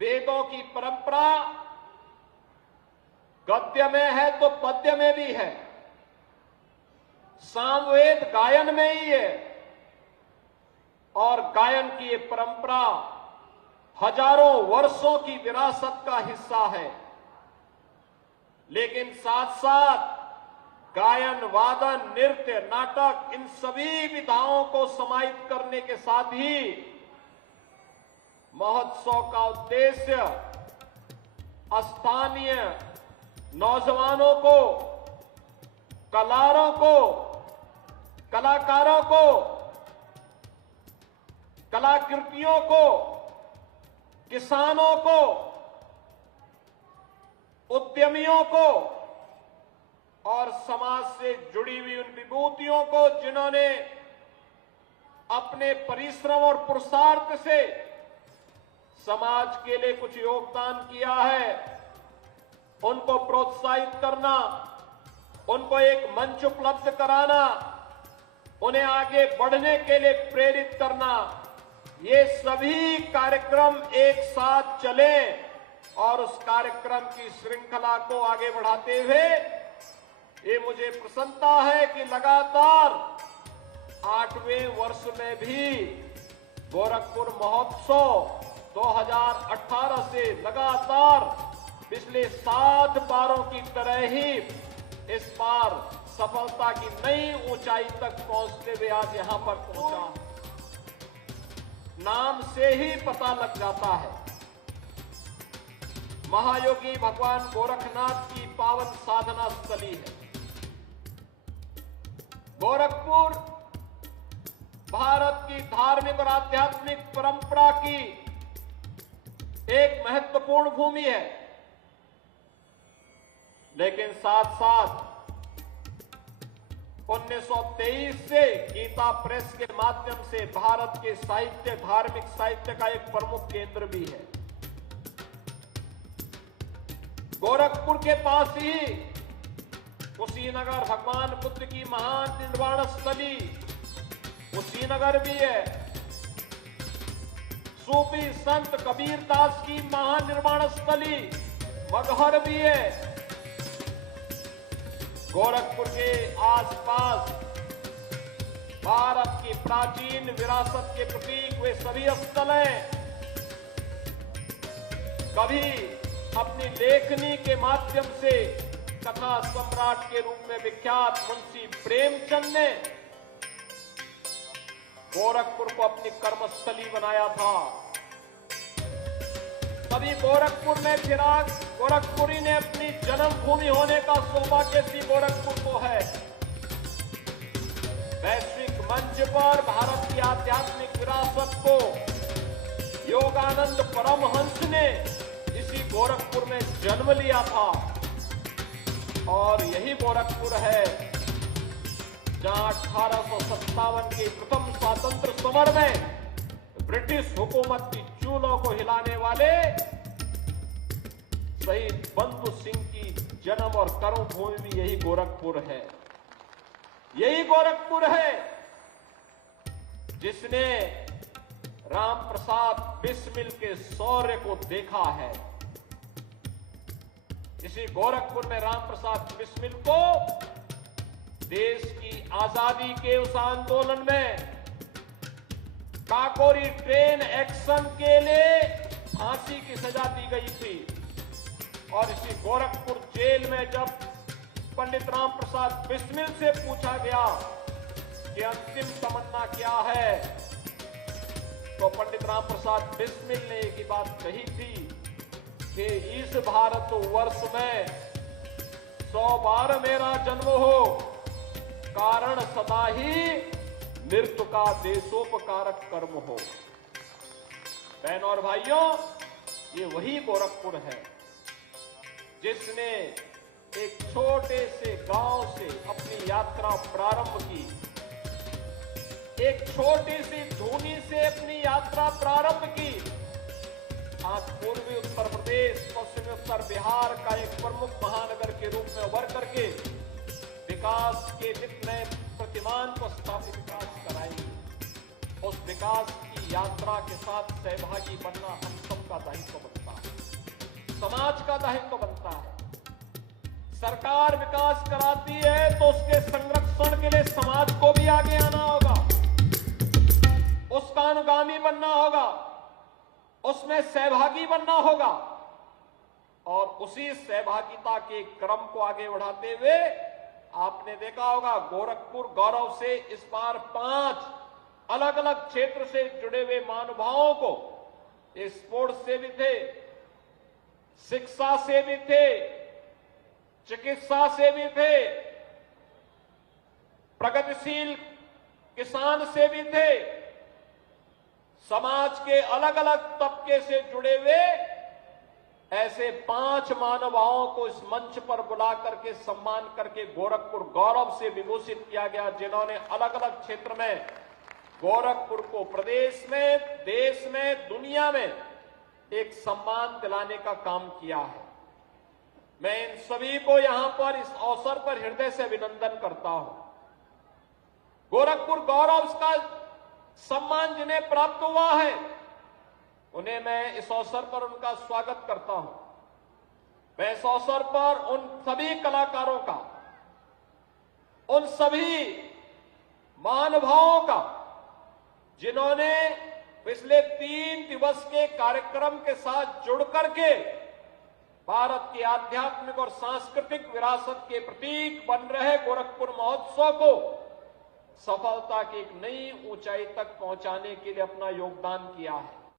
वेदों की परंपरा गद्य में है तो पद्य में भी है, सामवेद गायन में ही है और गायन की ये परंपरा हजारों वर्षों की विरासत का हिस्सा है। लेकिन साथ साथ गायन, वादन, नृत्य, नाटक, इन सभी विधाओं को समाहित करने के साथ ही महोत्सव का उद्देश्य स्थानीय नौजवानों को, कलाकारों को, कलाकृतियों को, किसानों को, उद्यमियों को और समाज से जुड़ी हुई उन विभूतियों को जिन्होंने अपने परिश्रम और पुरुषार्थ से समाज के लिए कुछ योगदान किया है, उनको प्रोत्साहित करना, उनको एक मंच उपलब्ध कराना, उन्हें आगे बढ़ने के लिए प्रेरित करना, ये सभी कार्यक्रम एक साथ चले और उस कार्यक्रम की श्रृंखला को आगे बढ़ाते हुए ये मुझे प्रसन्नता है कि लगातार 8वें वर्ष में भी गोरखपुर महोत्सव 2018 से लगातार पिछले 7 बारों की तरह ही इस बार सफलता की नई ऊंचाई तक पहुंचते हुए आज यहां पर पहुंचा। नाम से ही पता लग जाता है, महायोगी भगवान गोरखनाथ की पावन साधना स्थली है। गोरखपुर भारत की धार्मिक और आध्यात्मिक परंपरा की एक महत्वपूर्ण भूमि है, लेकिन साथ साथ 1923 से गीता प्रेस के माध्यम से भारत के साहित्य, धार्मिक साहित्य का एक प्रमुख केंद्र भी है। गोरखपुर के पास ही कुशीनगर भगवान बुद्ध की महान निर्वाण स्थली कुशीनगर भी है। सूफी संत कबीरदास की महान निर्वाण स्थली मगहर भी है। गोरखपुर के आसपास भारत की प्राचीन विरासत के प्रतीक वे सभी स्थल हैं। कभी अपनी लेखनी के माध्यम से कथा सम्राट के रूप में विख्यात मुंशी प्रेमचंद ने गोरखपुर को अपनी कर्मस्थली बनाया था। तभी गोरखपुर में फिराक गोरखपुरी ने अपनी जन्मभूमि होने का सौभाग्य सी गोरखपुर को है। वैश्विक मंच पर भारत की आध्यात्मिक विरासत को योगानंद परमहंस ने इसी गोरखपुर में जन्म लिया था और यही गोरखपुर है जहां 1857 के प्रथम स्वातंत्र समर में ब्रिटिश हुकूमत की चूलों को हिलाने वाले शहीद बंधु सिंह की जन्म और कर्मभूमि भी यही गोरखपुर है। यही गोरखपुर है जिसने राम प्रसाद बिस्मिल के शौर्य को देखा है। इसी गोरखपुर में राम प्रसाद बिस्मिल को देश की आजादी के उस आंदोलन में काकोरी ट्रेन एक्शन के लिए फांसी की सजा दी गई थी और इसी गोरखपुर जेल में जब पंडित राम प्रसाद बिस्मिल से पूछा गया कि अंतिम तमन्ना क्या है, तो पंडित राम प्रसाद बिस्मिल ने एक ही बात कही थी कि इस भारत वर्ष में 100 बार मेरा जन्म हो, कारण सदा ही मृत्यु का देशोपकारक कर्म हो। बहनों और भाइयों, ये वही गोरखपुर है जिसने एक छोटे से गांव से अपनी यात्रा प्रारंभ की, एक छोटी सी धूनी से अपनी यात्रा प्रारंभ की। आज पूर्वी उत्तर प्रदेश, पश्चिमी उत्तर बिहार का एक प्रमुख महानगर के रूप में उभर करके विकास के जितने प्रतिमान को स्थापित विकास कराएंगे, उस विकास की यात्रा के साथ सहभागी बनना हम सब का दायित्व बनता है, समाज का दायित्व बनता है। सरकार विकास कराती है तो उसके संरक्षण के लिए समाज को भी आगे आना होगा, उसका अनुगामी बनना होगा, उसमें सहभागी बनना होगा। और उसी सहभागिता के क्रम को आगे बढ़ाते हुए आपने देखा होगा गोरखपुर गौरव से इस बार 5 अलग अलग क्षेत्र से जुड़े हुए महानुभावों को, स्पोर्ट्स से भी थे, शिक्षा से भी थे, चिकित्सा से भी थे, प्रगतिशील किसान से भी थे, समाज के अलग अलग तबके से जुड़े हुए ऐसे 5 महानुभावों को इस मंच पर बुला करके सम्मान करके गोरखपुर गौरव से विभूषित किया गया, जिन्होंने अलग अलग क्षेत्र में गोरखपुर को प्रदेश में, देश में, दुनिया में एक सम्मान दिलाने का काम किया है। मैं इन सभी को यहां पर इस अवसर पर हृदय से अभिनंदन करता हूं। गोरखपुर गौरव का सम्मान जिन्हें प्राप्त हुआ है, उन्हें मैं इस अवसर पर उनका स्वागत करता हूं। मैं इस अवसर पर उन सभी कलाकारों का, उन सभी महानुभावों का, जिन्होंने पिछले 3 दिवस के कार्यक्रम के साथ जुड़ करके भारत की आध्यात्मिक और सांस्कृतिक विरासत के प्रतीक बन रहे गोरखपुर महोत्सव को सफलता की एक नई ऊंचाई तक पहुंचाने के लिए अपना योगदान किया है।